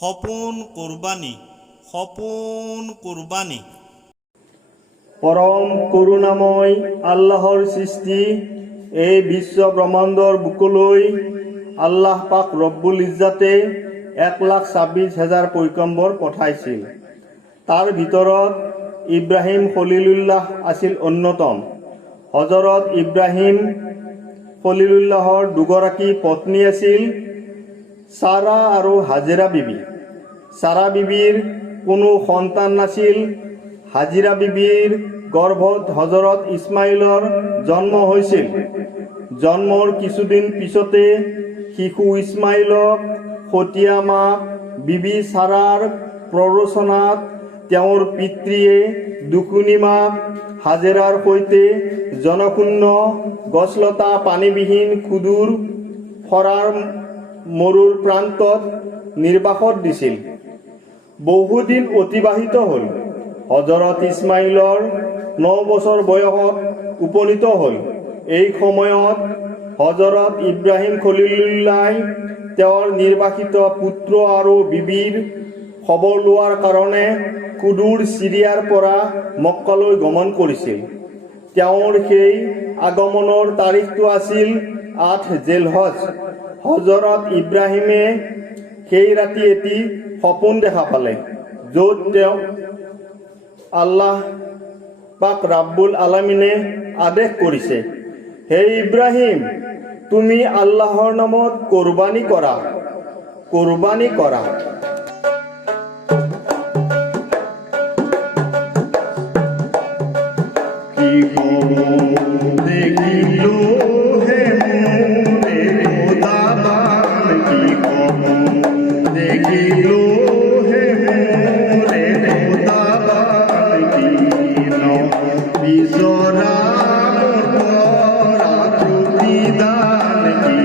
সপোন কোৰবানি, সপোন কোৰবানি। পৰম কৰুণাময় আল্লাহৰ সৃষ্টি এই বিশ্ব ব্ৰহ্মাণ্ডৰ বুকলৈ আল্লাহ পাক ৰব্বুল ইজ্জাতে 1,26,000 পয়গম্বৰ পঠাইছিল। তাৰ ভিতৰত ইব্ৰাহিম খলিলুল্লাহ আছিল অন্যতম। হজৰত ইব্ৰাহিম খলিলুল্লাহৰ দুগৰাকী পত্নী আছিল সাৰা আৰু হাজেৰা বিবি। সাৰা বিবিৰ কোনো সন্তান নাছিল। হাজিৰা বিবিৰ গৰ্ভত হজৰত ইছমাইলৰ জন্ম হৈছিল। জন্মৰ কিছুদিন পিছতে শিশু ইছমাইলক সতীয়া মাক বিবি সাৰাৰ প্ৰৰোচনাত তেওঁৰ পিতৃয়ে দুকুনি মাক হাজেৰাৰ সৈতে জনশূন্য গছলতা পানীবিহীন সুদূৰ খৰাৰ মৰুৰ প্ৰান্তত নিৰ্বাসত দিছিল। বহুদিন অতিবাহিত হ'ল। হজৰত ইছমাইলৰ 9 বছৰ বয়সত উপনীত হ'ল। এই সময়ত হজৰত ইব্ৰাহিম খলিলুল্লাহ তেওঁৰ নিৰ্বাসিত পুত্ৰ আৰু বিবিৰ খবৰ লোৱাৰ কাৰণে সুদূৰ চিৰিয়াৰ পৰা মক্কালৈ গমন কৰিছিল। তেওঁৰ সেই আগমনৰ তাৰিখটো আছিল 8 জেলহজ। হজৰত ইব্ৰাহিমে সেই ৰাতি এটি সপোন দেখা পালে, য'ত তেওঁ আল্লাহ পাক ৰাব্বুল আলামিনে আদেশ কৰিছে, হে ইব্ৰাহিম, তুমি আল্লাহৰ নামত কোৰবানী কৰা, কোৰবানী কৰা। কি দেখিলো হে মোৰে খোদাবান, কি দেখিলো হে মোৰে খোদাবান, কি বিচৰা প্ৰতিদান, কি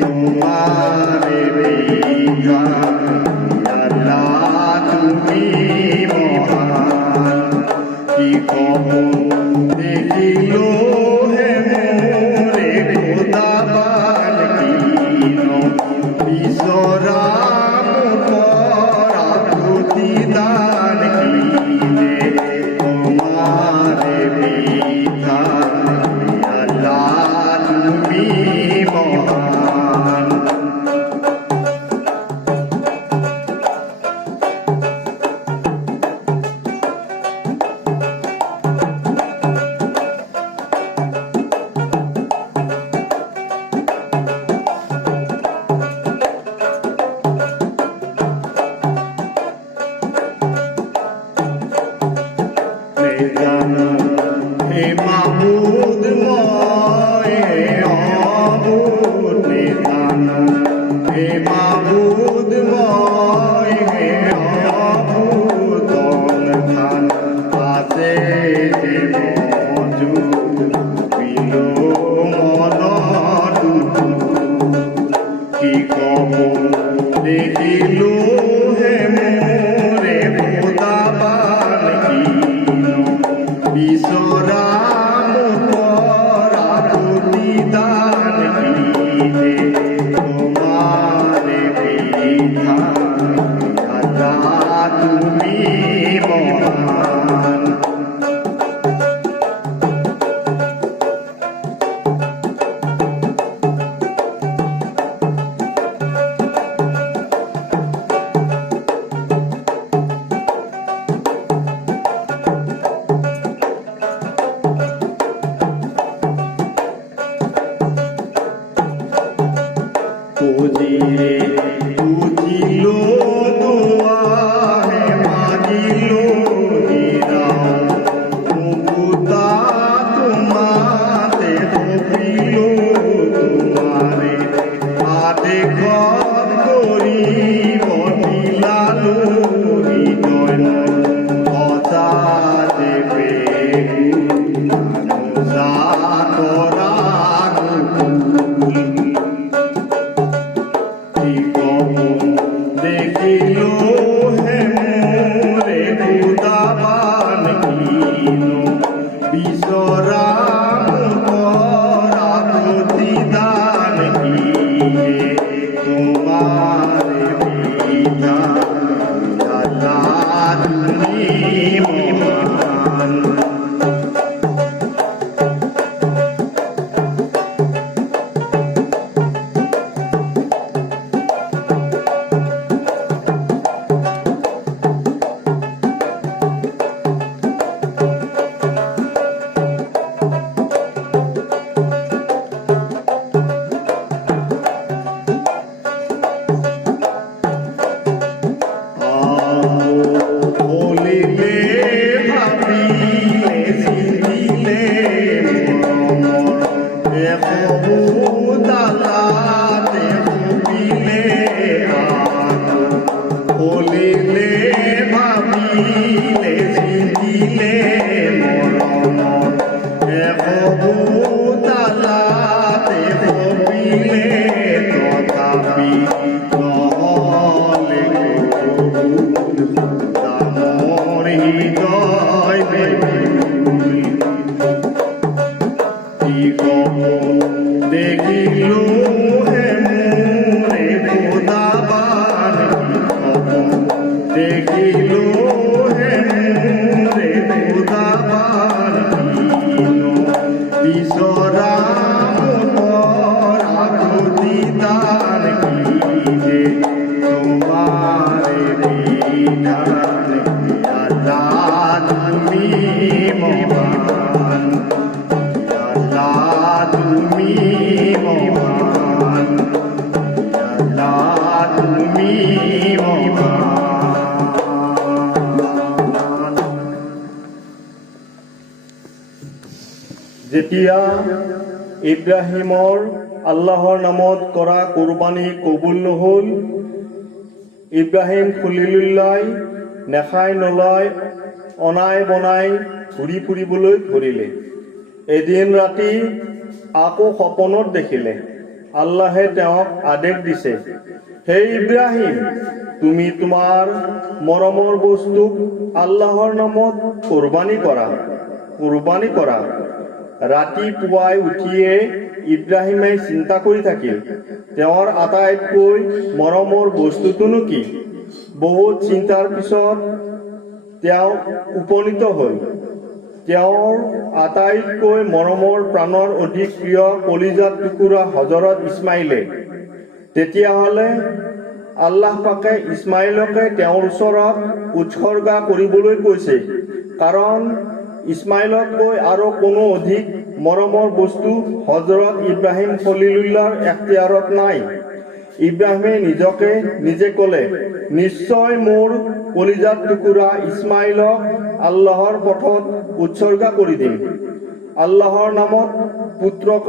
তোমাৰে বিধান, আল্লাহ তুমি মহান। কি দেখিলো হে মোৰে খোদাবান, কি বিচৰা প্ৰতিদান, কি তোমাৰে বিধান, আল্লাহ তুমি মহান। হে মাবুদ ময় হে অবুদ নিদান, হে মাবুদ ময় হে অবুদ ধান, আছে যে মজুদ বিলো মনত, কি কব দেখিলো হে মোৰে খোদাবান, কি বিচৰা প্ৰতিদান, কি তোমাৰে বিধান, আল্লাহ তুমি মহান। বুঝিলো দোয়া হে মাগিলো নিরাও, মুকুতা তোমাতে হবিলো তোমারে, আদে ঘর করিব দিলালো হৃদয়, অজা দেবে মানুষা করা দেখিলো হে মোরে খোদাবান, কি বিচৰা প্ৰতিদান, কি তোমাৰে যেতিয়া ইব্ৰাহিমৰ আল্লাহৰ নামত কৰা কুৰবানী কবুল নহ'ল, ইব্ৰাহিম খলিলুল্লাহ নেখাই নলয় অনাই বনাই ঘূৰি ফুৰিবলৈ ধৰিলে। এদিন ৰাতি আকৌ সপোনত দেখিলে আল্লাহে তেওঁক আদেশ দিছে, হে ইব্ৰাহিম, তুমি তোমাৰ মৰমৰ বস্তুক আল্লাহৰ নামত কুৰবানী কৰা। ৰাতিপুৱাই উঠিয়ে ইব্ৰাহিমে চিন্তা কৰি থাকিল, তেওঁৰ আটাইতকৈ মৰমৰ বস্তুটোনো কি? বহুত চিন্তাৰ পিছত তেওঁ উপনীত হ'ল তেওঁৰ আটাইতকৈ মৰমৰ প্ৰাণৰ অধিক প্ৰিয় কলিজাৰ টুকুৰা হজৰত ইছমাইলে। তেতিয়াহ'লে আল্লাহ পাকে ইছমাইলকে তেওঁৰ ওচৰত উৎসৰ্গা কৰিবলৈ কৈছে, কাৰণ ইছমাইলতকৈ আৰু কোনো অধিক মৰমৰ বস্তু হজৰত ইব্ৰাহিম খলিলুল্লাহৰ এখতিয়াৰত নাই। ইব্ৰাহিমে নিজকে নিজে ক'লে, নিশ্চয় মোৰ কলিজাৰ টুকুৰা ইছমাইলক আল্লাহৰ পথত উৎসৰ্গা কৰি দিম। আল্লাহৰ নামত পুত্ৰক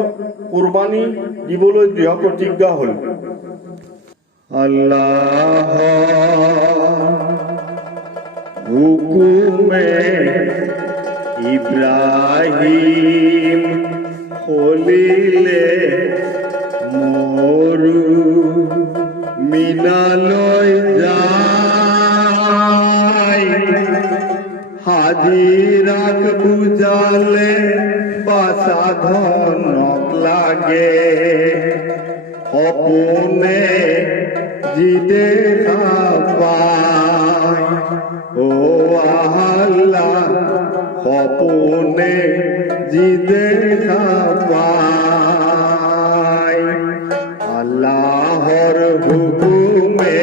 কুৰবানী দিবলৈ দৃঢ় প্ৰতিজ্ঞা হ'ল। আল্লাহৰ হুকুমে ইব্ৰাহিম খলিলে মৰুমিনালৈ যায়, হাজিৰাক বুজালে বাচা ধনক লাগে, সপোনে যি দেখা পায়, ও আল্লাহ সপোনে যি দেখা পায়। আল্লাহর হুকুমে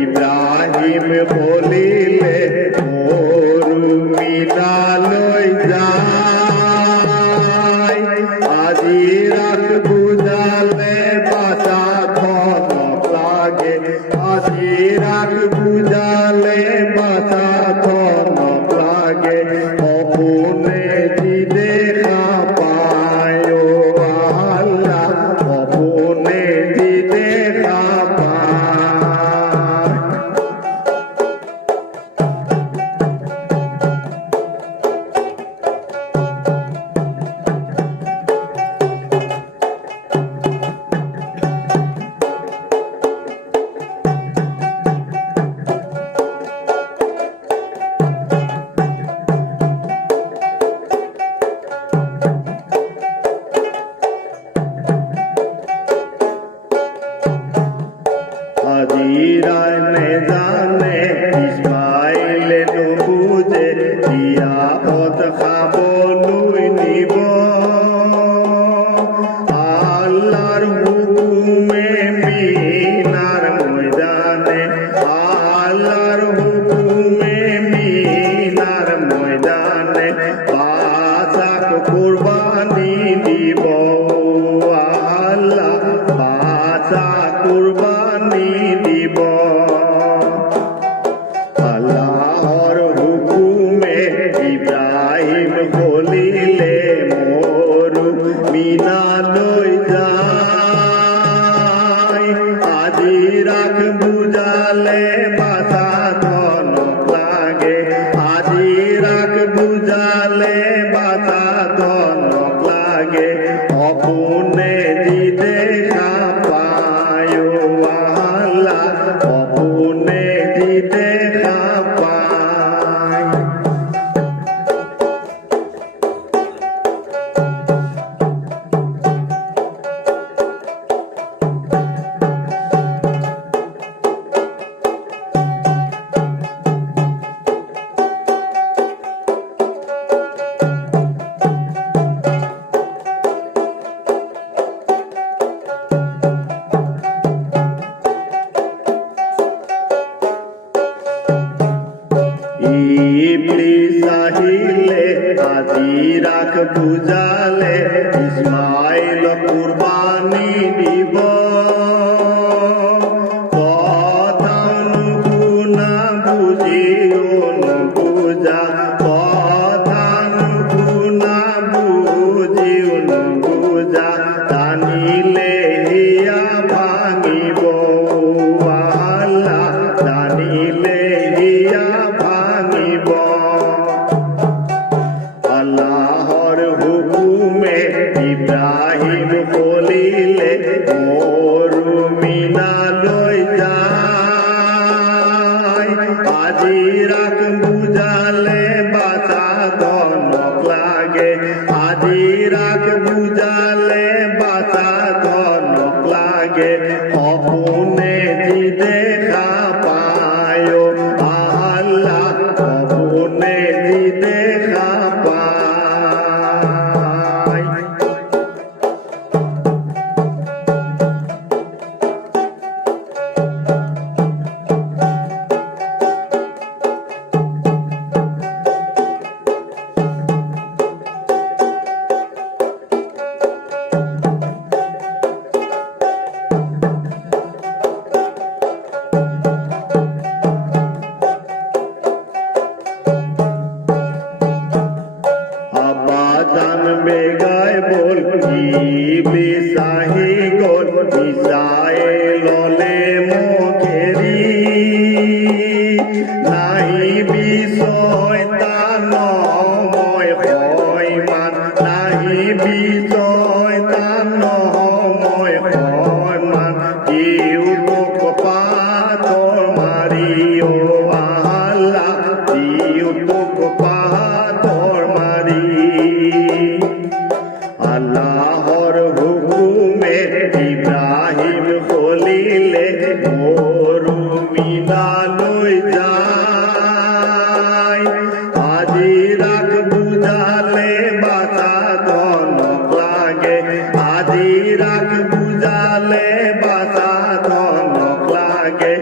ইব্রাহিম খলিলে মরুমিনালৈ যায়, আজি রাত বুঝালে বাঁচা ধনক লাগে, আজি রাত বুঝালে বাঁচা ধনক লাগে, সপোনে যি দেখা পায়, ও আল্লাহ সপোনে যি দেখা পায়। হাজিরানে জানে ইসমাইলে নুবুজে নিয়ামত খাবলৈ নিব, আল্লাহর হুকুমে মিনার ময়দানে, আল্লাহর হুকুমে মিনার ময়দানে বাচাক কুরবানি দিব, আল্লাহ বাচা কুরবানি দিব। আল্লাহর হুকুমে ইব্রাহিম খলিলে মরুমিনালৈ যায়, আজি রাত বুঝালে বাঁচা ধনক লাগে, আজি রাত বুঝালে বাঁচা ধনক লাগে, সপোনে যি দেখা পায়, ও আল্লাহ সপোনে যি দেখা পায়। ইবলিস আহিলে আজি রাখ বুঝালে ইসমাইল কুরবানি দিব, কথা নুশুনা বুঝিও নুবুঝা, কথা নুশুনা বুঝিও কিনালৈ যায় আজি ৰাখ বুজালে বাচা ধনক লাগে আজি ৰাখ বুজালে বাচা ধনক লাগে